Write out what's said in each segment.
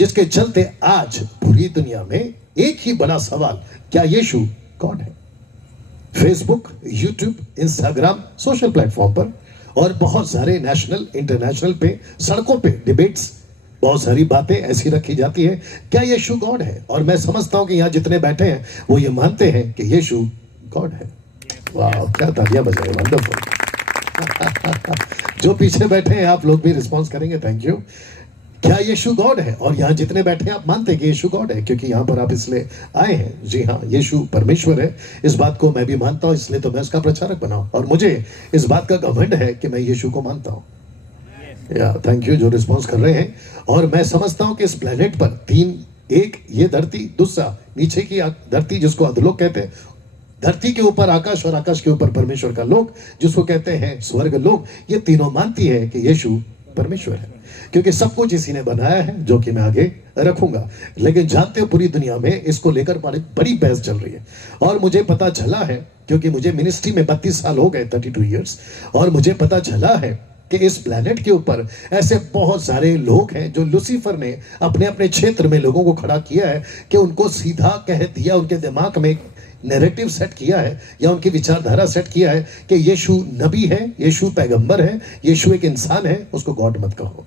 जिसके चलते आज पूरी दुनिया में एक ही बड़ा सवाल, क्या यीशु गॉड है? Facebook, YouTube, Instagram, social platform पर और बहुत सारे नेशनल, इंटरनेशनल पे, सड़कों पे डिबेट्स, बहुत सारी बातें ऐसी रखी जाती है, क्या यीशु गॉड है? और मैं समझता हूं कि यहां जितने बैठे हैं वो ये मानते हैं कि यीशु गॉड है। वाह, क्या तालियां बजाए, वंडरफुल। जो पीछे बैठे हैं आप लोग भी रिस्पॉन्स करेंगे, थैंक यू। क्या यीशु गॉड है? और यहाँ जितने बैठे हैं आप मानते हैं कि यीशु गॉड है, क्योंकि यहाँ पर आप इसलिए आए हैं। जी हाँ, यीशु परमेश्वर है, इस बात को मैं भी मानता हूँ, इसलिए तो मैं उसका प्रचारक बना हूं। और मुझे इस बात का घमंड है कि मैं यीशु को मानता हूँ। या थैंक यू जो रिस्पॉन्स कर रहे हैं। और मैं समझता हूँ कि इस प्लेनेट पर तीन, एक ये धरती, दूसरा नीचे की धरती जिसको अधोलोक कहते हैं, धरती के ऊपर आकाश और आकाश के ऊपर परमेश्वर का लोक जिसको कहते हैं स्वर्ग लोक, ये तीनों मानती है कि यीशु परमेश्वर है, क्योंकि सब कुछ इसी ने बनाया है, जो कि मैं आगे रखूंगा। लेकिन जानते हो पूरी दुनिया में इसको लेकर बड़ी बहस चल रही है। और मुझे पता चला है, क्योंकि मुझे मिनिस्ट्री में 32 साल हो गए, 32 ईयर्स, और मुझे पता चला है कि इस प्लेनेट के ऊपर ऐसे बहुत सारे लोग हैं जो लूसीफर ने अपने अपने क्षेत्र में लोगों को खड़ा किया है कि उनको सीधा कह दिया, उनके दिमाग में नैरेटिव सेट किया है या उनकी विचारधारा सेट किया है कि यीशु नबी है, यीशु पैगंबर है, यीशु एक इंसान है, उसको गॉड मत कहो।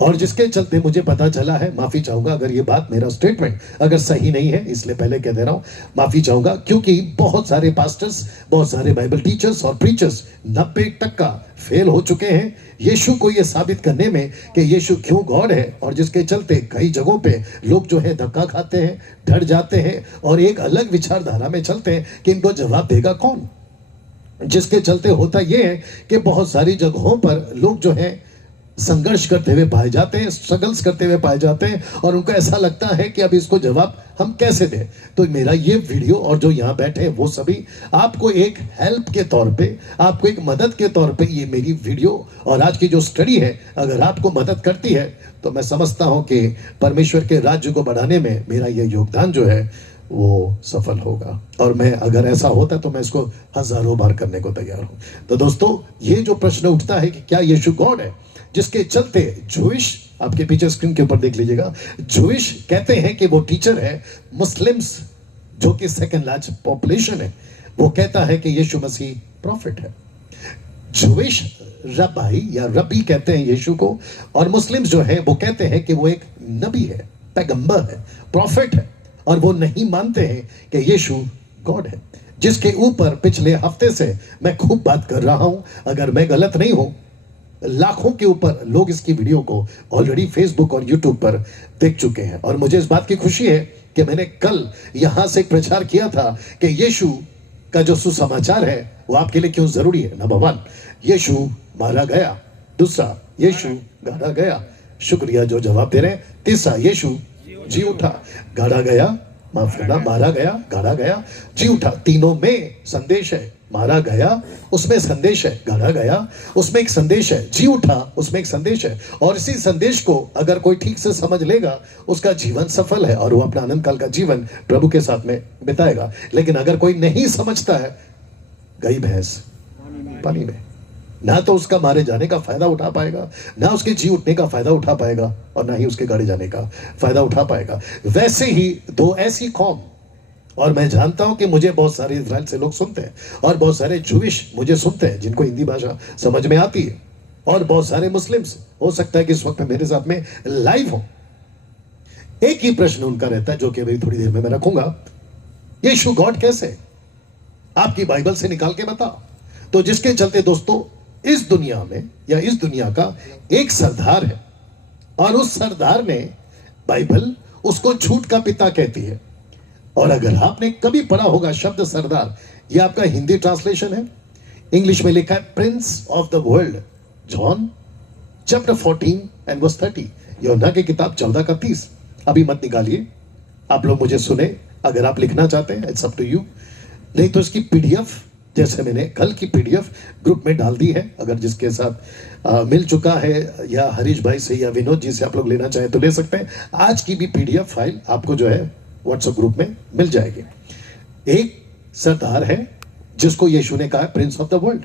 और जिसके चलते मुझे पता चला है, माफी चाहूंगा अगर ये बात, मेरा स्टेटमेंट अगर सही नहीं है, इसलिए पहले कह दे रहा हूं, माफी चाहूंगा, क्योंकि बहुत सारे पास्टर्स, बहुत सारे बाइबल टीचर्स और प्रीचर्स 90% फेल हो चुके हैं यीशु को यह साबित करने में कि यीशु क्यों गॉड है। और जिसके चलते कई जगहों पे लोग जो है धक्का खाते हैं, डर जाते हैं और एक अलग विचारधारा में चलते हैं कि इनको जवाब देगा कौन। जिसके चलते होता यह है कि बहुत सारी जगहों पर लोग जो है संघर्ष करते हुए पाए जाते हैं, स्ट्रगल्स करते हुए पाए जाते हैं, और उनको ऐसा लगता है कि अब इसको जवाब हम कैसे दें। तो मेरा ये वीडियो और जो यहाँ बैठे हैं वो सभी आपको एक हेल्प के तौर पे, आपको एक मदद के तौर पे ये मेरी वीडियो और आज की जो स्टडी है अगर आपको मदद करती है तो मैं समझता हूँ कि परमेश्वर के राज्य को बढ़ाने में मेरा ये योगदान जो है वो सफल होगा। और मैं अगर ऐसा होता तो मैं इसको हजारों बार करने को तैयार हूं। तो दोस्तों, ये जो प्रश्न उठता है कि क्या यीशु गॉड है, जिसके चलते जूइश, आपके पीछे स्क्रीन के ऊपर देख लीजिएगा, जूइश कहते हैं कि वो टीचर है, मुस्लिम्स जो कि सेकंड लार्ज पॉपुलेशन है, वो कहता है कि यीशु मसीह प्रॉफिट है। जूइश रब्बाई या रब्बी कहते हैं यीशु को, और मुस्लिम्स जो है वो कहते हैं कि वो एक नबी है, पैगंबर है, प्रॉफिट है, और वो नहीं मानते हैं कि यीशु गॉड है। जिसके ऊपर पिछले हफ्ते से मैं खूब बात कर रहा हूं, अगर मैं गलत नहीं हूं, लाखों के ऊपर लोग इसकी वीडियो को ऑलरेडी फेसबुक और यूट्यूब पर देख चुके हैं। और मुझे इस बात की खुशी है कि मैंने कल यहां से प्रचार किया था कि यीशु का जो सुसमाचार है वो आपके लिए क्यों जरूरी है। नंबर 1, यीशु मारा गया। दूसरा, यीशु गाड़ा गया। शुक्रिया जो जवाब दे रहे हैं। तीसरा, यीशु जी उठा, गाड़ा गया, माफ करना, मारा गया, गाड़ा गया, जी उठा। तीनों में संदेश है। मारा गया उसमें संदेश है, गाड़ा गया उसमें एक संदेश है, जी उठा उसमें एक संदेश है। और इसी संदेश को अगर कोई ठीक से समझ लेगा उसका जीवन सफल है और वो अपना अनंत काल का जीवन प्रभु के साथ में बिताएगा। लेकिन अगर कोई नहीं समझता है, गई भैंस पानी में। ना तो उसका मारे जाने का फायदा उठा पाएगा, ना उसके जी उठने का फायदा उठा पाएगा, और ना ही उसके गाड़े जाने का फायदा उठा पाएगा। वैसे ही दो ऐसी कौम, और मैं जानता हूं कि मुझे बहुत सारे इजराइल से लोग सुनते हैं और बहुत सारे जूइश मुझे सुनते हैं जिनको हिंदी भाषा समझ में आती है, और बहुत सारे मुस्लिम्स हो सकता है कि इस वक्त मेरे साथ में लाइव हो। एक ही प्रश्न उनका रहता है जो कि अभी थोड़ी देर में मैं रखूंगा, यीशु गॉड कैसे? आपकी बाइबल से निकाल के बताओ। तो जिसके चलते दोस्तों, इस दुनिया में या इस दुनिया का एक सरदार है, और उस सरदार ने, बाइबल उसको झूठ का पिता कहती है। और अगर आपने कभी पढ़ा होगा शब्द सरदार, ये आपका हिंदी ट्रांसलेशन है, इंग्लिश में लिखा है prince of the world, John chapter 14 and verse 30, यूहन्ना की किताब 14 का 30। अभी मत निकालिए, आप लोग मुझे सुने, अगर आप लिखना चाहते हैं इट्स अप टू यू, नहीं तो इसकी पीडीएफ, जैसे मैंने कल की पीडीएफ ग्रुप में डाल दी है, अगर जिसके साथ मिल चुका है या हरीश भाई से या विनोद जी से आप लोग लेना चाहें तो ले सकते हैं। आज की भी पीडीएफ फाइल आपको जो है व्हाट्सएप ग्रुप में मिल जाएगी। एक सरदार है जिसको यीशु ने कहा प्रिंस ऑफ द वर्ल्ड।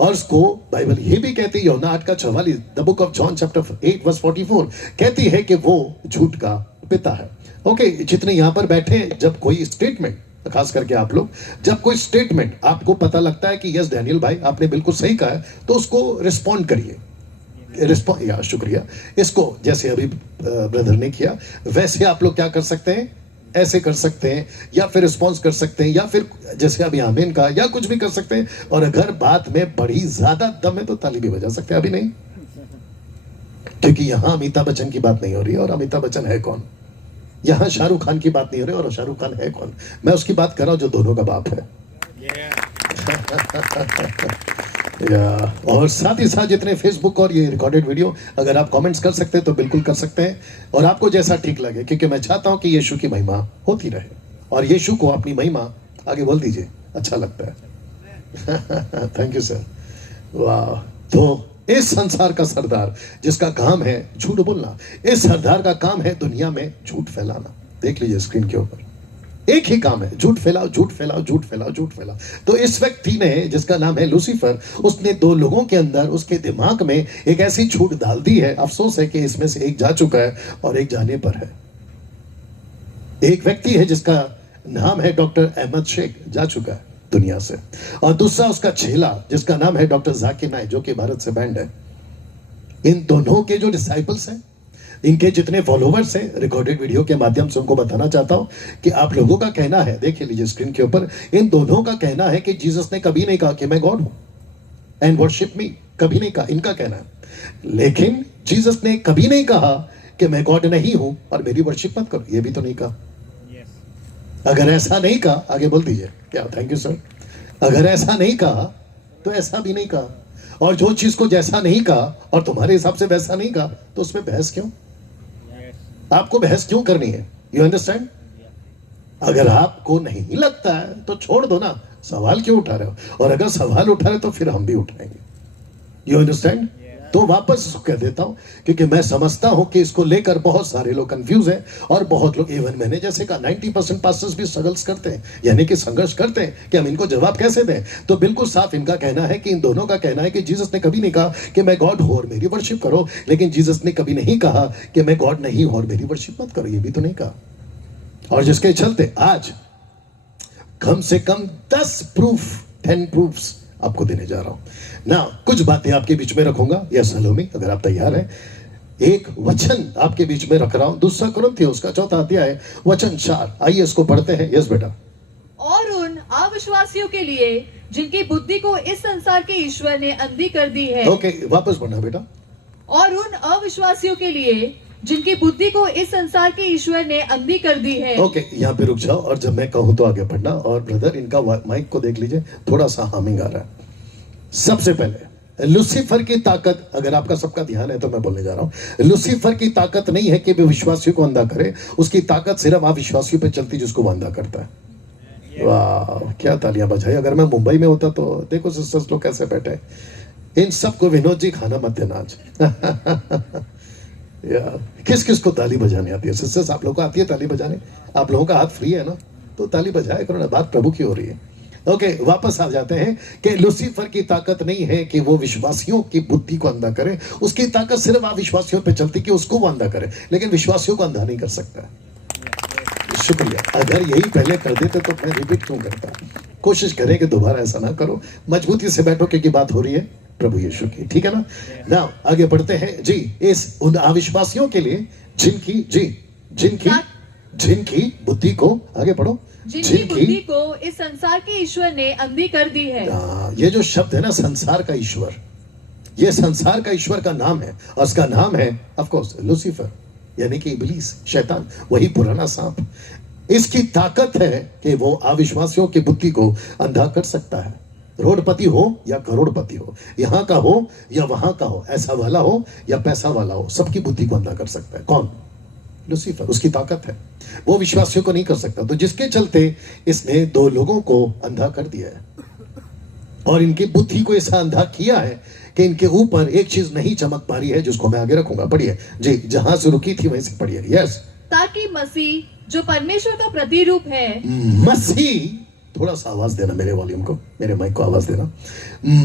और उसको बाइबल ये भी कहती है, यूहन्ना 8:44, the book of John chapter 8 verse 44 कहती है कि वो झूठ का पिता है। ओके, जितने यहां पर बैठे, जब कोई स्टेटमेंट, खास करके आप लोग, जब कोई स्टेटमेंट आपको पता लगता है कि यस डैनियल भाई आपने बिल्कुल सही कहा है, तो उसको रिस्पॉन्ड करिए। या शुक्रिया। इसको जैसे अभी ब्रदर ने किया, वैसे आप लोग क्या कर सकते हैं, ऐसे कर सकते हैं, या फिर रिस्पॉन्स कर सकते हैं, या फिर जैसे अभी आमीन का, या कुछ भी कर सकते हैं। और अगर बात में बड़ी ज्यादा दम है तो ताली भी बजा सकते हैं। अभी नहीं, क्योंकि यहां अमिताभ बच्चन की बात नहीं हो रही है, और अमिताभ बच्चन है कौन? यहां शाहरुख खान की बात नहीं हो रही, और शाहरुख खान है कौन? मैं उसकी बात कर रहा हूं जो दोनों का बाप है। और साथ ही साथ जितने फेसबुक और ये रिकॉर्डेड वीडियो, अगर आप कमेंट्स कर सकते हैं तो बिल्कुल कर सकते हैं, और आपको जैसा ठीक लगे, क्योंकि मैं चाहता हूं कि यीशु की महिमा होती रहे, और यीशु को अपनी महिमा आगे बोल दीजिए, अच्छा लगता है। Thank you sir. वाह। तो इस संसार का सरदार जिसका काम है झूठ बोलना, इस सरदार का काम है दुनिया में झूठ फैलाना। देख लीजिए स्क्रीन के ऊपर, एक ही काम है, झूठ फैलाओ, झूठ फैलाओ, झूठ फैलाओ, झूठ फैलाओ। तो इस व्यक्ति ने, जिसका नाम है लूसीफर, उसने दो लोगों के अंदर, उसके दिमाग में एक ऐसी झूठ डाल दी है। अफसोस है कि इसमें से एक जा चुका है और एक जाने पर है। एक व्यक्ति है जिसका नाम है डॉक्टर अहमद शेख, जा चुका है दुनिया से, और दूसरा उसका चेला जिसका नाम है डॉक्टर जाकिर नाइक, जो कि भारत से बैंड है। इन दोनों के जो डिसाइपल्स हैं, इनके जितने फॉलोवर्स हैं, रिकॉर्डेड वीडियो के माध्यम से उनको बताना चाहता हूं कि आप लोगों का कहना है, देखिए लीजिए स्क्रीन के ऊपर, इन दोनों का कहना है कि जीसस ने कभी नहीं कहा कि मैं गॉड हूं एंड वर्शिप मी, कभी नहीं कहा, इनका कहना है। लेकिन जीसस ने कभी नहीं कहा कि मैं गॉड नहीं हूं और मेरी वर्शिप मत करो, ये भी तो नहीं कहा। अगर ऐसा नहीं कहा, आगे बोल दीजिए क्या, थैंक यू सर। अगर ऐसा नहीं कहा तो ऐसा भी नहीं कहा, और जो चीज को जैसा नहीं कहा और तुम्हारे हिसाब से वैसा नहीं कहा, तो उसमें बहस क्यों? आपको बहस क्यों करनी है? You understand? अगर आपको नहीं लगता है तो छोड़ दो ना, सवाल क्यों उठा रहे हो? और अगर सवाल उठा रहे तो फिर हम भी उठाएंगे। You understand? तो वापस कह देता हूं, क्योंकि मैं समझता हूं कि इसको लेकर बहुत सारे लोग कंफ्यूज हैं, और बहुत लोग, इवन मैंने जैसे कहा 90% पास्टर्स भी स्ट्रगल्स करते हैं, यानी कि संघर्ष करते हैं कि हम इनको जवाब कैसे दें। तो बिल्कुल साफ इनका कहना है कि इन दोनों का कहना है कि जीसस ने कभी नहीं कहा कि मैं गॉड हूं और मेरी वर्शिप करो, लेकिन जीसस ने कभी नहीं कहा कि मैं गॉड नहीं हूं और मेरी वर्शिप मत करो, ये भी तो नहीं कहा। और जिसके चलते आज कम से कम 10 प्रूफ्स आपको देने जा रहा हूं ना। कुछ बातें आपके बीच में रखूंगा, या सलोमी अगर आप तैयार हैं। एक वचन आपके बीच में रख रहा हूं, 2 कुरिन्थियों का 4 अध्याय वचन 4, आइए इसको पढ़ते हैं। यस बेटा। और उन अविश्वासियों के लिए जिनकी बुद्धि को इस संसार के ईश्वर ने अंधी कर दी है। ओके, वापस पढ़ना बेटा। और उन अविश्वासियों के लिए जिनकी बुद्धि को इस संसार के ईश्वर ने अंधी कर दी है। ओके, यहाँ पे रुक जाओ, और जब मैं कहूं तो आगे बढ़ना। और ब्रदर इनका माइक को देख लीजिए, थोड़ा सा हामिंग आ रहा है। सबसे पहले लूसीफर की ताकत, अगर आपका सबका ध्यान है तो मैं बोलने जा रहा हूं, लूसीफर की ताकत नहीं है कि वे विश्वासियों को अंधा करे, उसकी ताकत सिर्फ अविश्वासियों पे चलती जिसको वो अंधा करता है। वाह, क्या तालियां बजाई। अगर मैं मुंबई में होता तो देखो सिस्टर्स लोग कैसे बैठे, इन सबको विनोद जी खाना मत देना आज। किस किस को ताली बजाने आती है? सिस्टर्स आप लोगों को आती है ताली बजाने? आप लोगों का हाथ फ्री है ना, तो ताली बजाया करो ना, बात प्रभु की हो रही है। ओके, वापस आ जाते हैं कि लूसीफर की ताकत नहीं है कि वो विश्वासियों की बुद्धि को अंधा करे, उसकी ताकत सिर्फ अविश्वासियों पे चलती कि उसको वो अंधा करे, लेकिन विश्वासियों को अंधा नहीं कर सकता। शुक्रिया। अगर यही पहले कर देते तो मैं रिपीट क्यों करता? कोशिश करें कि दोबारा ऐसा ना करो, मजबूती से बैठो क्योंकि बात हो रही है प्रभु यीशु की, ठीक है ना। नाउ आगे बढ़ते हैं जी। इस उन अविश्वासियों के लिए जिनकी बुद्धि को, आगे पढ़ो, जिनकी बुद्धि को इस संसार के ईश्वर ने अंधी कर दी है। ये जो शब्द है ना, संसार का ईश्वर, ये संसार का ईश्वर का नाम है, और उसका नाम है ऑफ कोर्स लूसीफर, यानी कि इब्लीस, शैतान, वही पुराना सांप। इसकी ताकत है कि वो अविश्वासियों की बुद्धि को अंधा कर सकता है। रोडपति हो या करोड़पति हो, यहां का हो या वहां का हो, ऐसा वाला हो या पैसा वाला हो, सबकी बुद्धि को अंधा कर सकता है। कौन? लूसीफर, उसकी ताकत है, वो विश्वासियों को नहीं कर सकता। तो जिसके चलते इसने 2 लोगों को अंधा कर दिया है, और इनकी बुद्धि को ऐसा अंधा किया है कि इनके ऊपर एक चीज नहीं चमक पा रही है, जिसको मैं आगे रखूंगा। पढ़िए जी, जहां से रुकी थी वहीं से पढ़िए। यस। ताकि मसीह जो परमेश्वर का प्रतिरूप है, मसीह थोड़ा सा आवाज देना मेरे वॉल्यूम को, मेरे माइक को आवाज देना।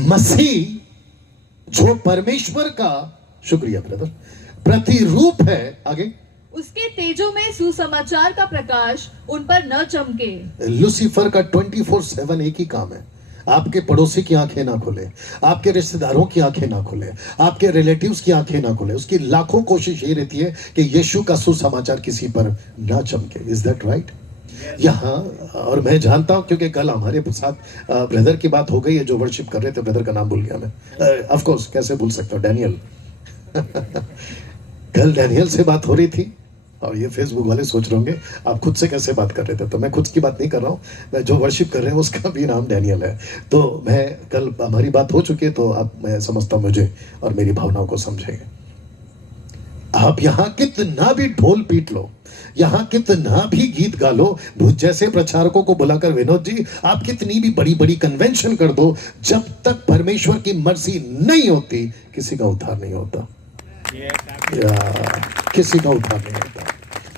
मसीह जो परमेश्वर का, शुक्रिया ब्रदर, प्रतिरूप है, आगे, उसके तेजों में सुसमाचार का प्रकाश उन पर न चमके। लूसीफर का 24/7 एक ही काम है, आपके पड़ोसी की आंखें ना खोले, आपके रिश्तेदारों की आंखें ना खोले, आपके रिलेटिव्स की आंखें ना खोले। उसकी लाखों कोशिश ये रहती है कि यीशु का सुसमाचार किसी पर ना चमके। Is that right? यहाँ, और मैं जानता हूं क्योंकि कल हमारे साथ ब्रदर की बात हो गई है जो वर्शिप कर रहे थे, ब्रदर का नाम भूल गया मैं, ऑफ कोर्स कैसे भूल सकता हूं, डैनियल। कल डैनियल से बात हो रही थी और ये फेसबुक वाले सोच रहे होंगे आप खुद से कैसे बात कर रहे थे, तो मैं खुद की बात नहीं कर रहा हूँ, मैं जो वर्शिप कर रहे हैं उसका भी नाम डैनियल है। तो मैं कल हमारी बात हो चुकी है, तो अब मैं समझता हूँ मुझे और मेरी भावनाओं को समझेंगे। आप यहाँ कितना भी ढोल पीट लो, यहाँ कितना भी गीत गा लो, जैसे प्रचारकों को बुलाकर, विनोद जी आप कितनी भी बड़ी बड़ी कन्वेंशन कर दो, जब तक परमेश्वर की मर्जी नहीं होती किसी का उद्धार नहीं होता, किसी का उद्धार नहीं होता।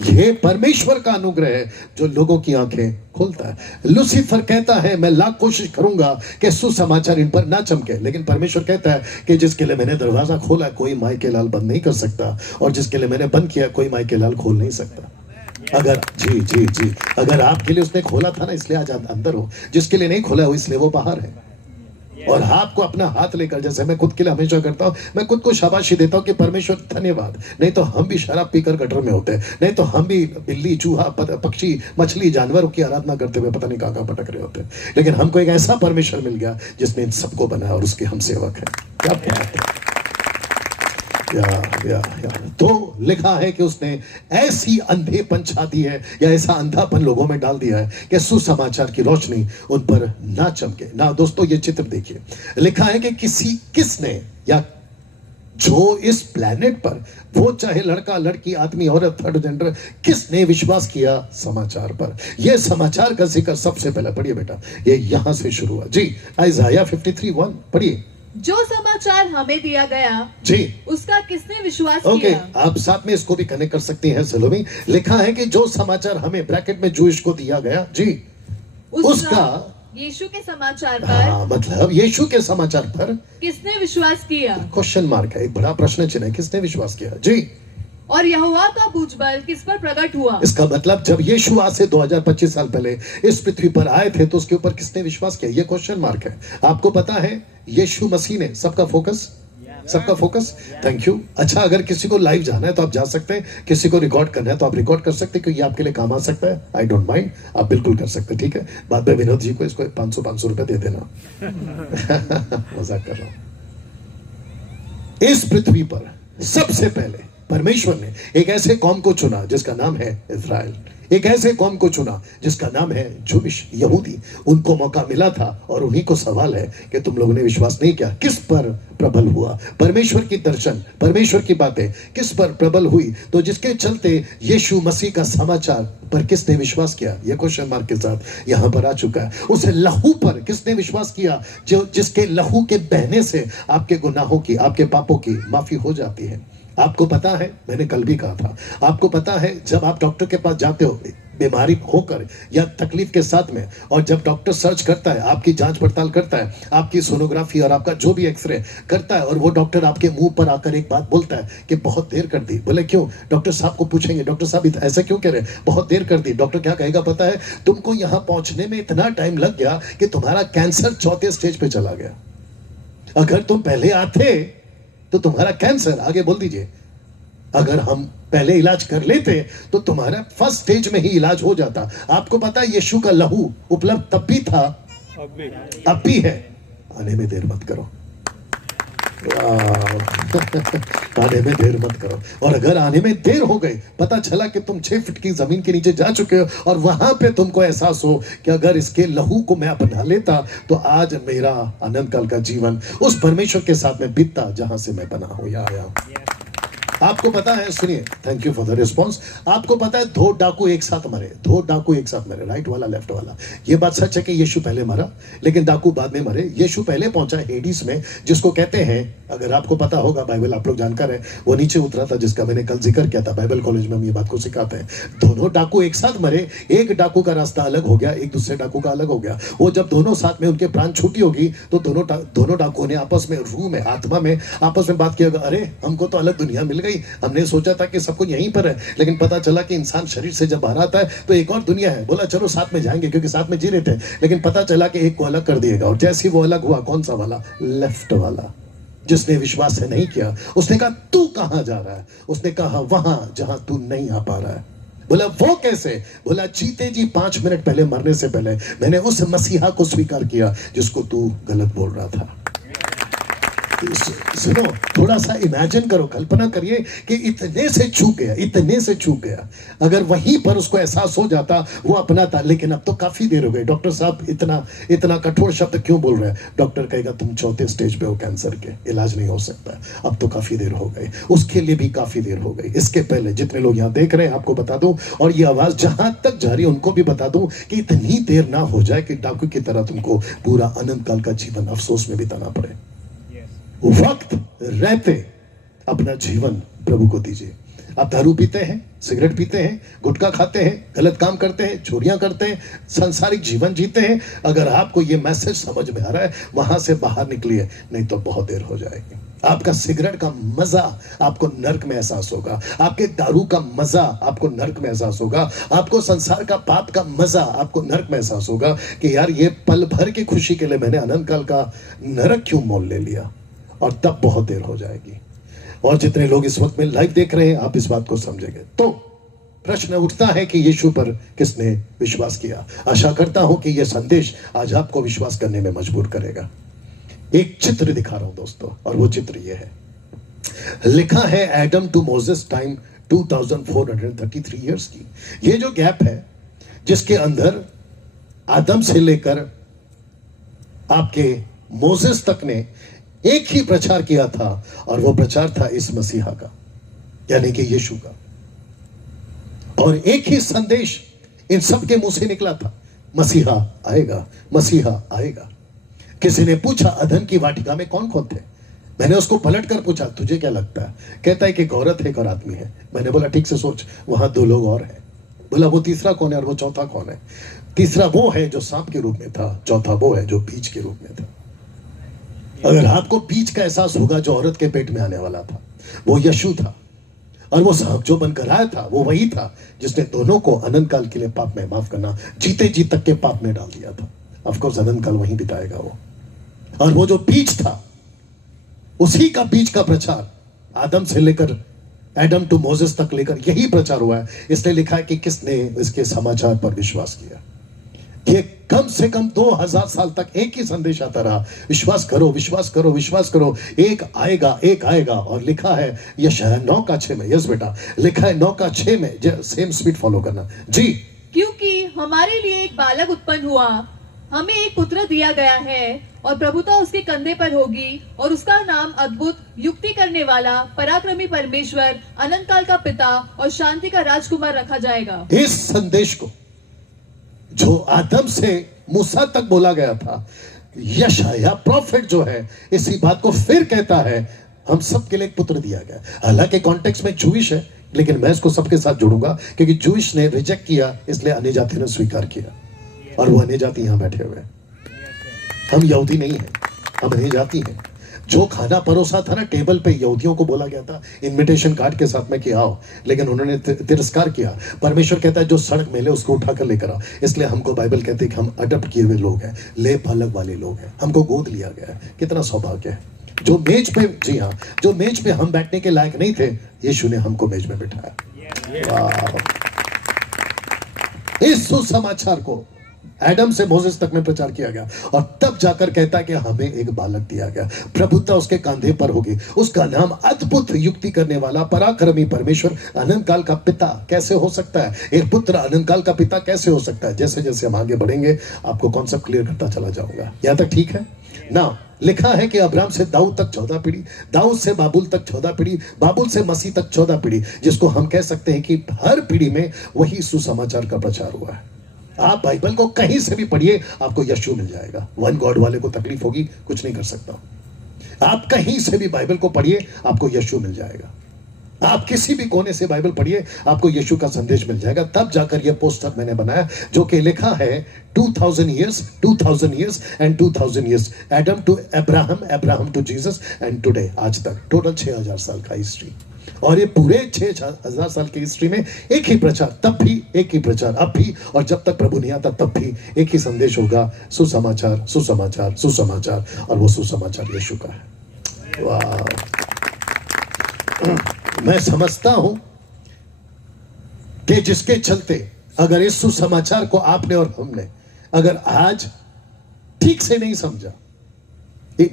ये परमेश्वर का अनुग्रह है जो लोगों की आंखें खोलता है। लूसीफर कहता है मैं लाख कोशिश करूंगा कि सुसमाचार इन पर ना चमके, लेकिन परमेश्वर कहता है कि जिसके लिए मैंने दरवाजा खोला कोई माई के लाल बंद नहीं कर सकता, और जिसके लिए मैंने बंद किया कोई माई के लाल खोल नहीं सकता। अगर जी जी जी अगर आपके लिए उसने खोला था ना, इसलिए आज आप अंदर हो, जिसके लिए नहीं खोला हो इसलिए वो बाहर है। और आपको अपना हाथ लेकर, जैसे मैं खुद के लिए हमेशा करता हूं, मैं खुद को शाबाशी देता हूं कि परमेश्वर धन्यवाद, नहीं तो हम भी शराब पीकर गटर में होते, नहीं तो हम भी बिल्ली चूहा पक्षी मछली जानवरों की आराधना करते हुए पता नहीं कहां भटक रहे होते। लेकिन हमको एक ऐसा परमेश्वर मिल गया जिसने इन सबको बनाया और उसके हम सेवक हैं। क्या बात है, या। तो लिखा है कि उसने ऐसी अंधेपन छा दी है, या ऐसा अंधापन लोगों में डाल दिया है कि सुसमाचार की रोशनी उन पर ना चमके ना। दोस्तों ये चित्र देखिए, लिखा है कि किसने, या जो इस प्लेनेट पर, वो चाहे लड़का लड़की आदमी औरत थर्ड जेंडर, किसने विश्वास किया समाचार पर। यह समाचार का जिक्र सबसे पहले पढ़िए बेटा, ये यहां से शुरू हुआ जी। आइज़ाया 53:1 पढ़िए। जो समाचार हमें दिया गया जी, उसका किसने विश्वास ओके, किया। आप साथ में इसको भी कनेक्ट कर सकती हैं सलोमी। लिखा है कि जो समाचार हमें, ब्रैकेट में जूश को दिया गया जी, उसका यीशु के समाचार पर, मतलब यीशु के समाचार पर किसने विश्वास किया। क्वेश्चन मार्क है, एक बड़ा प्रश्न चिन्ह है, किसने विश्वास किया जी। और यहोवा का भुजबल किस पर प्रकट हुआ। इसका मतलब जब यीशु आज से 2025 साल पहले इस पृथ्वी पर आए थे तो उसके ऊपर किसने विश्वास किया, ये क्वेश्चन मार्क है। आपको पता है यीशु मसीह ने सबका फोकस, थैंक यू। अच्छा, अगर किसी को लाइव जाना है तो आप जा सकते हैं, किसी को रिकॉर्ड करना है तो आप रिकॉर्ड कर सकते हैं, क्योंकि आपके लिए काम आ सकता है। आई डोंट माइंड, आप बिल्कुल कर सकते हैं, ठीक है। बाद में विनोद जी को इसको 500 रुपए दे देना। मजाक कर रहा हूं। इस पृथ्वी पर सबसे पहले परमेश्वर ने एक ऐसे कौम को चुना जिसका नाम है इज़राइल, एक ऐसे कौम को चुना जिसका नाम है जूविश, यहूदी। उनको मौका मिला था और उन्हीं को सवाल है कि तुम लोगों ने विश्वास नहीं किया। किस पर प्रबल हुआ? परमेश्वर की दर्शन, परमेश्वर की बातें किस पर प्रबल हुई? तो जिसके चलते यीशु मसीह का समाचार पर किसने विश्वास किया, यह क्वेश्चन मार्क के साथ यहां पर आ चुका है। उस लहू पर किसने विश्वास किया, जो जिसके लहू के बहने से आपके गुनाहों की, आपके पापों की माफी हो जाती है। आपको पता है, मैंने कल भी कहा था, आपको पता है जब आप डॉक्टर के पास जाते हो बीमारी होकर या तकलीफ के साथ में, और जब डॉक्टर सर्च करता है, आपकी जांच पड़ताल करता है, आपकी सोनोग्राफी और आपका जो भी एक्सरे करता है, और वो डॉक्टर आपके मुंह पर आकर एक बात बोलता है कि बहुत देर कर दी। बोले क्यों? डॉक्टर साहब को पूछेंगे, डॉक्टर साहब ऐसा क्यों कह रहे हैं, बहुत देर कर दी। डॉक्टर क्या कहेगा पता है? तुमको यहां पहुंचने में इतना टाइम लग गया कि तुम्हारा कैंसर 4थे स्टेज पे चला गया। अगर तुम पहले आते तो तुम्हारा कैंसर, आगे बोल दीजिए, अगर हम पहले इलाज कर लेते तो तुम्हारा फर्स्ट स्टेज में ही इलाज हो जाता। आपको पता है यीशु का लहू उपलब्ध तब भी था, अब भी है। आने में देर मत करो, आने में देर मत करो। और अगर आने में देर हो गई, पता चला कि तुम 6 फीट की जमीन के नीचे जा चुके हो, और वहां पे तुमको एहसास हो कि अगर इसके लहू को मैं अपना लेता तो आज मेरा अनंत काल का जीवन उस परमेश्वर के साथ में बीतता जहां से मैं बना हूं या आया। आपको पता है, सुनिए, thank you for the response. आपको पता है 2 डाकू एक साथ मरे, 2 डाकू एक साथ मरे, राइट वाला लेफ्ट वाला। ये बात सच है कि यीशु पहले मरा, लेकिन डाकू बाद में मरे। यीशु पहले पहुंचा हेडिस में, जिसको कहते हैं, अगर आपको पता होगा, बाइबल आप लोग जानकार है, वो नीचे उतरा था, जिसका मैंने कल जिक्र किया था। बाइबल कॉलेज में हम ये बात को सिखाते हैं। दोनों डाकू एक साथ मरे, एक डाकू का रास्ता अलग हो गया, एक दूसरे डाकू का अलग हो गया। वो जब दोनों साथ में उनके प्राण छूटी होगी, तो दोनों डाकुओं ने आपस में, रूह में, आत्मा में आपस में बात किया, अरे हमको तो अलग दुनिया मिल गई, हमने सोचा था कि सब कुछ यहीं पर है, लेकिन पता चला कि इंसान शरीर से जब बाहर आता है तो एक और दुनिया है। बोला चलो साथ में जाएंगे, क्योंकि साथ में जी रहे थे, लेकिन पता चला कि एक को अलग कर दिएगा। और जैसे ही वो अलग हुआ, कौन सा वाला? लेफ्ट वाला, जिसने विश्वास से नहीं किया। उसने कहा तू कहां जा रहा है? उसने कहा वहां जहां तू नहीं आ पा रहा है। बोला वो कैसे? बोला जीते जी 5 मिनट पहले, मरने से पहले, मैंने उस मसीहा को स्वीकार किया जिसको तू गलत बोल रहा था। सुनो, थोड़ा सा इमेजिन करो, कल्पना करिए कि इतने से चूक गया, इतने से चूक गया। अगर वहीं पर उसको एहसास हो जाता, वो अपना था। लेकिन अब तो काफी देर हो गई। डॉक्टर साहब इतना कठोर शब्द क्यों बोल रहे हैं? डॉक्टर कहेगा तुम 4थे स्टेज पे हो कैंसर के, इलाज नहीं हो सकता। अब तो काफी देर हो गई, उसके लिए भी काफी देर हो गई। इसके पहले जितने लोग यहाँ देख रहे हैं, आपको बता दूं, और ये आवाज जहां तक जा रही है उनको भी बता दूं, कि इतनी देर ना हो जाए कि डाकू की तरह तुमको पूरा अनंत काल का जीवन अफसोस में बिताना पड़े। वक्त रहते अपना जीवन प्रभु को दीजिए। आप दारू पीते हैं, सिगरेट पीते हैं, गुटखा खाते हैं, गलत काम करते हैं, चोरियां करते हैं, सांसारिक जीवन जीते हैं, अगर आपको ये मैसेज समझ में आ रहा है, वहां से बाहर निकलिए, नहीं तो बहुत देर हो जाएगी। आपका सिगरेट का मजा आपको नर्क में एहसास होगा, आपके दारू का मजा आपको नर्क में एहसास होगा, आपको संसार का पाप का मजा आपको नर्क में एहसास होगा कि यार ये पल भर की खुशी के लिए मैंने अनंत काल का नरक क्यों मोल ले लिया। और तब बहुत देर हो जाएगी। और जितने लोग इस वक्त में लाइव देख रहे हैं, आप इस बात को समझेंगे। तो प्रश्न उठता है कि यीशु पर किसने विश्वास किया। आशा करता हूं कि यह संदेश आज आपको विश्वास करने में मजबूर करेगा। एक चित्र दिखा रहा हूं दोस्तों, और वो चित्र यह है। लिखा है Adam to Moses time 2433 years की। ये जो गैप है, जिसके अंदर आदम से लेकर आपके मोसेस तक ने एक ही प्रचार किया था, और वो प्रचार था इस मसीहा का, यानी कि यीशु का। और एक ही संदेश इन सब के मुंह से निकला था, मसीहा आएगा, मसीहा आएगा। किसी ने पूछा अदन की वाटिका में कौन कौन थे? मैंने उसको पलट कर पूछा तुझे क्या लगता है? कहता है कि एक औरत है, एक और आदमी है। मैंने बोला ठीक से सोच, वहां 2 लोग और हैं। बोला वो तीसरा कौन है और वो चौथा कौन है? तीसरा वो है जो सांप के रूप में था, चौथा वो है जो बीज के रूप में था। अगर आपको बीज का एहसास होगा जो औरत के पेट में आने वाला था, वो यीशु था। और वो सांप जो बनकर आया था, वो वही था जिसने दोनों को अनंत काल के लिए पाप में, माफ करना, जीते जी तक के पाप में डाल दिया था। ऑफ कोर्स अनंत काल वहीं बिताएगा वो। और वो जो बीज था, उसी का बीज का प्रचार आदम से लेकर एडम टू मोसेस तक लेकर यही प्रचार हुआ है। इसलिए लिखा है कि किसने इसके समाचार पर विश्वास किया। ये कम से कम 2000 साल तक एक ही संदेश आता रहा, विश्वास करो, विश्वास करो, विश्वास करो, एक आएगा, एक आएगा। और लिखा है यशायाह 9:6 में, यस बेटा, लिखा है 9:6 में, सेम स्पीड फॉलो करना जी। क्योंकि हमारे लिए एक बालक उत्पन्न हुआ, हमें एक पुत्र दिया गया है, और प्रभुता उसके कंधे पर होगी, और उसका नाम अद्भुत, युक्ति करने वाला, पराक्रमी परमेश्वर, अनंत काल का पिता और शांति का राजकुमार रखा जाएगा। इस संदेश को जो आदम से मूसा तक बोला गया था, यशायाह प्रॉफिट जो है इसी बात को फिर कहता है, हम सबके लिए एक पुत्र दिया गया। हालांकि कॉन्टेक्स्ट में जूइश है, लेकिन मैं इसको सबके साथ जोड़ूंगा, क्योंकि जूइश ने रिजेक्ट किया, इसलिए अन्य जाति ने स्वीकार किया। और वो अन्य जाति यहां बैठे हुए हैं। हम यहूदी नहीं हैं, हम अन्य जाति हैं। जो खाना परोसा था ना टेबल पे, यहूदियों को बोला गया था इनविटेशन कार्ड के साथ में कि आओ, लेकिन उन्होंने तिरस्कार किया। परमेश्वर कहता है जो सड़क मिले उसको उठाकर लेकर आओ। इसलिए हमको बाइबल कहते हैं कि हम अडॉप्ट किए हुए लोग हैं, लेप अलग वाले लोग हैं, हमको गोद लिया गया है। कितना सौभाग्य है। जो मेज पे, जी हाँ, जो मेज पे हम बैठने के लायक नहीं थे, यीशु ने हमको मेज में बिठाया। वाह। इस सुसमाचार को एडम से मोसेस तक में प्रचार किया गया, और तब जाकर कहता है कि हमें एक बालक दिया गया, प्रभुता उसके कंधे पर होगी, उसका नाम अद्भुत, युक्ति करने वाला, पराक्रमी परमेश्वर, अनंत काल का पिता। कैसे हो सकता है एक पुत्र अनंत काल का पिता? कैसे हो सकता है? जैसे जैसे हम आगे बढ़ेंगे आपको कॉन्सेप्ट क्लियर करता चला जाऊंगा। यहां तक ठीक है ना? लिखा है कि अब्राहम से दाऊद तक 14 पीढ़ी, दाऊद से बाबुल तक 14 पीढ़ी, बाबुल से मसीह तक 14 पीढ़ी, जिसको हम कह सकते हैं कि हर पीढ़ी में वही सुसमाचार का प्रचार हुआ है। आप बाइबल को कहीं से भी पढ़िए, आपको यीशु मिल जाएगा। वन गॉड वाले को तकलीफ होगी, कुछ नहीं कर सकता। आप कहीं से भी बाइबल को पढ़िए, आपको यीशु मिल जाएगा। आप किसी भी कोने से बाइबल पढ़िए, आपको यीशु का संदेश मिल जाएगा। तब जाकर यह पोस्टर मैंने बनाया, जो कि लिखा है 2000 years, 2000 years and 2000 years, Adam to Abraham, Abraham to Jesus and today, आज तक टोटल 6000 साल का हिस्ट्री। और ये पूरे 6000 साल की हिस्ट्री में एक ही प्रचार, तब भी एक ही प्रचार, अब भी, और जब तक प्रभु नहीं आता तब भी एक ही संदेश होगा, सुसमाचार, सुसमाचार, सुसमाचार, और वो सुसमाचार यीशु का है। वाह! मैं समझता हूं कि जिसके चलते अगर इस सुसमाचार को आपने और हमने अगर आज ठीक से नहीं समझा,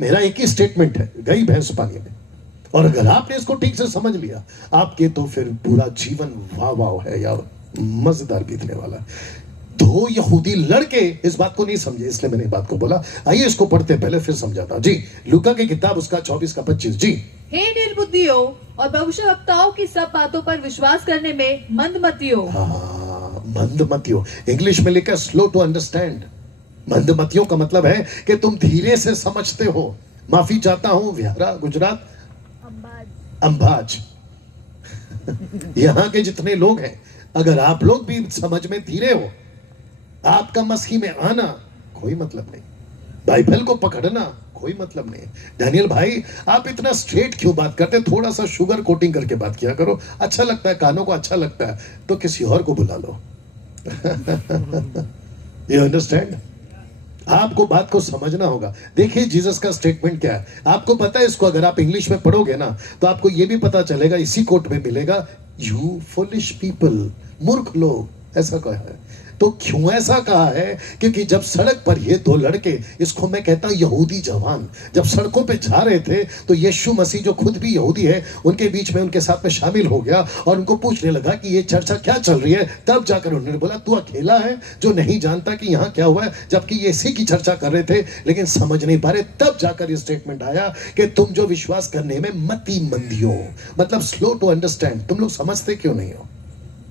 मेरा एक ही स्टेटमेंट है, गई भैंस पानी में, और अगर आपने इसको ठीक से समझ लिया, आपके तो फिर पूरा जीवन वाह वाह है या मजेदार बीतने वाला है। दो यहूदी लड़के इस बात को नहीं समझे, इसलिए मैंने बात को बोला। आइए इसको पढ़ते, पहले फिर समझाता जी। लूका की किताब उसका 24 का 25 जी। हे निर्बुद्धियों और भविष्यवक्ताओं की सब बातों पर विश्वास करने में मंदमतियों। हाँ, मंदमतियों, इंग्लिश में लिखा स्लो टू अंडरस्टैंड। मंदमतियों का मतलब है कि तुम धीरे से समझते हो। माफी चाहता हूं, विहारा गुजरात अंबाज यहां के जितने लोग हैं, अगर आप लोग भी समझ में धीरे हो, आपका मसीह में आना कोई मतलब नहीं, बाइबल को पकड़ना कोई मतलब नहीं। डैनियल भाई, आप इतना स्ट्रेट क्यों बात करते? थोड़ा सा शुगर कोटिंग करके बात किया करो, अच्छा लगता है, कानों को अच्छा लगता है, तो किसी और को बुला लो। You understand? आपको बात को समझना होगा। देखिए जीसस का स्टेटमेंट क्या है, आपको पता है इसको अगर आप इंग्लिश में पढ़ोगे ना, तो आपको यह भी पता चलेगा, इसी कोट में मिलेगा, यू फुलिश पीपल, मूर्ख लोग, ऐसा कहा है। तो क्यों ऐसा कहा है? क्योंकि जब सड़क पर ये दो लड़के, इसको मैं कहता हूं यहूदी जवान, जब सड़कों पे जा रहे थे, तो यीशु मसीह जो खुद भी यहूदी है, उनके बीच में उनके साथ में शामिल हो गया और उनको पूछने लगा कि ये चर्चा क्या चल रही है। तब जाकर उन्होंने बोला, तू अकेला है जो नहीं जानता कि यहाँ क्या हुआ है, जबकि ये इसी की चर्चा कर रहे थे लेकिन समझ नहीं पा रहे। तब जाकर ये स्टेटमेंट आया कि तुम जो विश्वास करने में मती मंदियों, मतलब स्लो टू अंडरस्टैंड, तुम लोग समझते क्यों नहीं हो।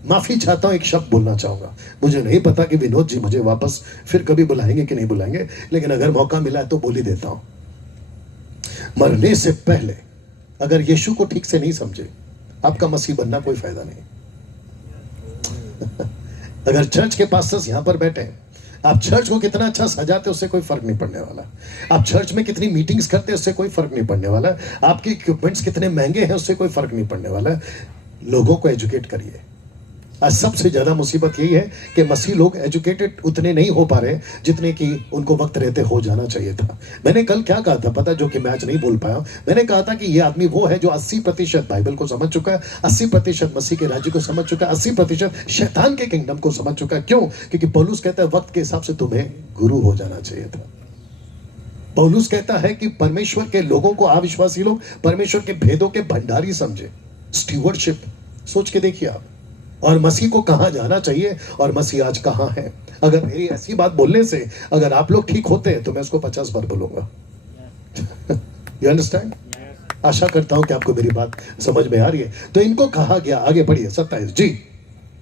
माफी चाहता हूं, एक शब्द बोलना चाहूंगा। मुझे नहीं पता कि विनोद जी मुझे वापस फिर कभी बुलाएंगे कि नहीं बुलाएंगे, लेकिन अगर मौका मिला तो बोल ही देता हूं। मरने से पहले अगर यीशु को ठीक से नहीं समझे, आपका मसीह बनना कोई फायदा नहीं। अगर चर्च के पास्टर्स यहां पर बैठे हैं, आप चर्च को कितना अच्छा सजाते उससे कोई फर्क नहीं पड़ने वाला। आप चर्च में कितनी मीटिंग्स करते उससे कोई फर्क नहीं पड़ने वाला। आपके इक्विपमेंट्स कितने महंगे हैं उससे कोई फर्क नहीं पड़ने वाला। लोगों को एजुकेट करिए। आज सबसे ज्यादा मुसीबत यही है कि मसीह लोग एजुकेटेड उतने नहीं हो पा रहे जितने कि उनको वक्त रहते हो जाना चाहिए था। मैंने कल क्या कहा था पता, जो कि मैं आज नहीं बोल पाया। मैंने कहा था कि ये आदमी वो है जो 80% बाइबल को समझ चुका है, 80% मसीह के राज्य को समझ चुका है, 80% शैतान के किंगडम को समझ चुका है। क्यों? क्योंकि पौलुस कहता है वक्त के हिसाब से तुम्हें गुरु हो जाना चाहिए था। पौलुस कहता है कि परमेश्वर के लोगों को, अविश्वासी लोग परमेश्वर के भेदों के भंडारी समझे। स्टीवर्डशिप, सोच के देखिए आप। और मसीह को कहां जाना चाहिए और मसीह आज कहां है। अगर मेरी ऐसी बात बोलने से अगर आप लोग ठीक होते हैं तो मैं उसको 50 बार बोलूंगा। You understand? आशा करता हूं कि आपको मेरी बात समझ में आ रही है। तो इनको कहा गया, आगे पढ़िए 27 जी।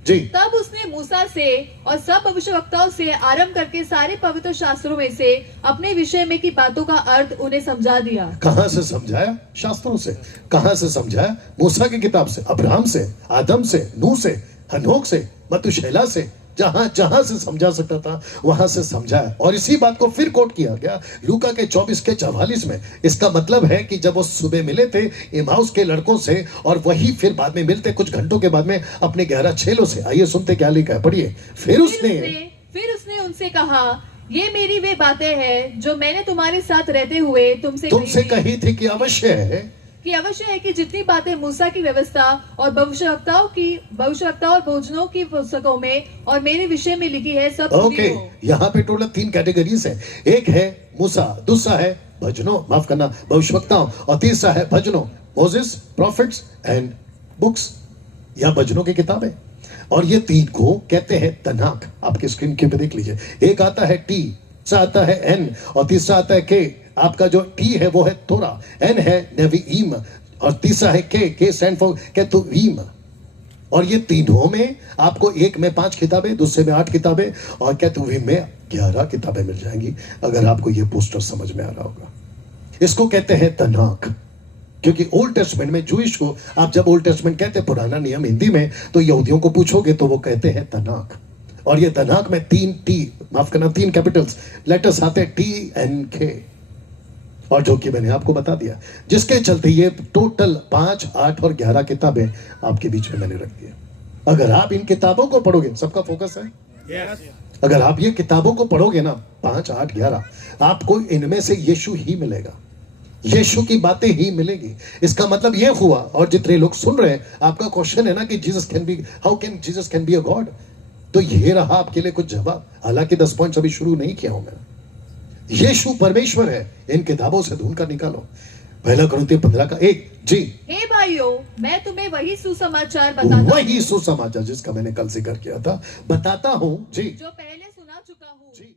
जी। तब उसने मूसा से और सब भविष्यवक्ताओं से आरंभ करके सारे पवित्र शास्त्रों में से अपने विषय में की बातों का अर्थ उन्हें समझा दिया। कहां से समझाया? शास्त्रों से। कहां से समझाया? मूसा की किताब से, अब्राहम से, आदम से, नूह से, हनोक से, मतुशेला से, जहां जहां से समझा सकता था वहां से समझाया। और इसी बात को फिर कोट किया गया लूका के 24 के 44 में। इसका मतलब है कि जब वो सुबह मिले थे इमाउस के लड़कों से, और वही फिर बाद में मिलते कुछ घंटों के बाद में अपने 11 चेलों से। आइए सुनते क्या लिखा है, पढ़िए। फिर उसने उनसे कहा, ये मेरी वे बातें हैं जो मैंने तुम्हारे साथ रहते हुए तुमसे कही थी कि अवश्य है कि जितनी बातें मूसा की व्यवस्था और भविष्यवक्ताओं और भोजनों की पुस्तकों में और मेरे विषय में लिखी है सब पूरी हो। यहाँ पे टोटल 3 कैटेगरीज है। एक है मूसा, दूसरा है भविष्यवक्ताओं, और तीसरा है भजनों, मोसेस, प्रॉफिट्स एंड बुक्स या भजनों की किताबें। और ये 3 को कहते हैं तनाक। आपके स्क्रीन के पे देख लीजिए। एक आता है टी, दूसरा आता है एन और तीसरा आता है के। आपका जो टी है वो है तोरा, एन है नेवीम, और तीसरा है के स्टैंड फॉर केतुवीम। और ये तीनों में आपको एक में 5 किताबें, दूसरे में 8 किताबें और केतुवीम में 11 किताबें मिल जाएंगी, अगर आपको ये पोस्टर समझ में आ रहा होगा। इसको कहते हैं तनाक, क्योंकि ओल्ड टेस्टमेंट में जूइश को आप जब ओल्ड टेस्टमेंट कहते हैं, पुराना नियम हिंदी में, तो यहूदियों को पूछोगे तो वो कहते हैं तनाक। और ये तनाक में 3 टी, माफ करना 3 कैपिटल्स लेटर्स आते हैं, TNK, और जो कि मैंने आपको बता दिया, जिसके चलते ये टोटल 5, 8 और 11 किताबें आपके बीच में मैंने रख दी। अगर आप इन किताबों को पढ़ोगे, सबका फोकस है, अगर आप ये किताबों को पढ़ोगे ना, 5, 8, 11, आपको इनमें से यीशु ही मिलेगा, यीशु की बातें ही मिलेगी। इसका मतलब ये हुआ, और जितने लोग सुन रहे हैं, आपका क्वेश्चन है ना कि Jesus can be, how can Jesus can be a God, तो ये रहा आपके लिए कुछ जवाब। हालांकि 10 पॉइंट्स अभी शुरू नहीं किया हूं मैं। यीशु परमेश्वर है, इन किताबों से ढूंढ कर निकालो। 1 कुरिन्थियों 15:1। जी, हे भाइयों, मैं तुम्हें वही सुसमाचार बताता वही सुसमाचार जिसका मैंने कल जिक्र किया था बताता हूं, जी, जो पहले सुना चुका हूँ। जी।